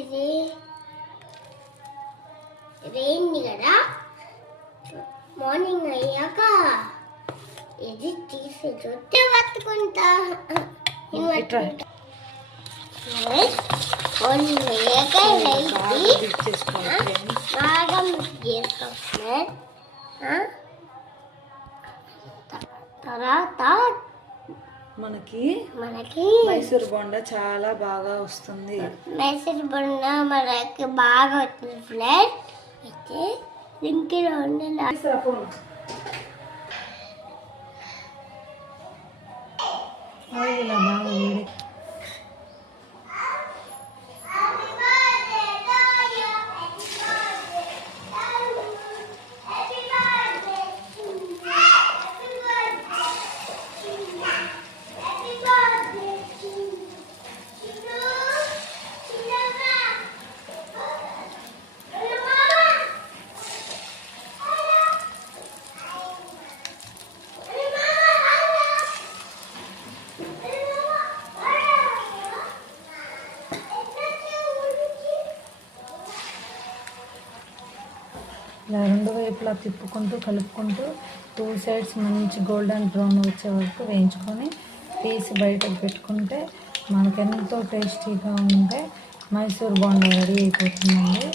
ఇది ఇదేంది కదా మార్నింగ్ అయ్యాక ఇది తీసి చుట్టే పట్టుకుంటా మార్నింగ్ అయ్యాక బాగా చేసుకోవాలి. తర్వాత మనకి మైసూర్ బొండ చాలా బాగా వస్తుంది. మైసూర్ బొండ మనకి బాగా వస్తుంది ఫ్రెండ్. అయితే ఇంకిలో ఉండాలి. ఇలా రెండు వైపులా తిప్పుకుంటూ కలుపుకుంటూ 2 సైడ్స్ మంచి గోల్డెన్ బ్రౌన్ వచ్చే వరకు వేయించుకొని తీసి బయటకు పెట్టుకుంటే మనకెంతో టేస్టీగా ఉండే మైసూర్ బోండా రెడీ అయిపోతుందండి.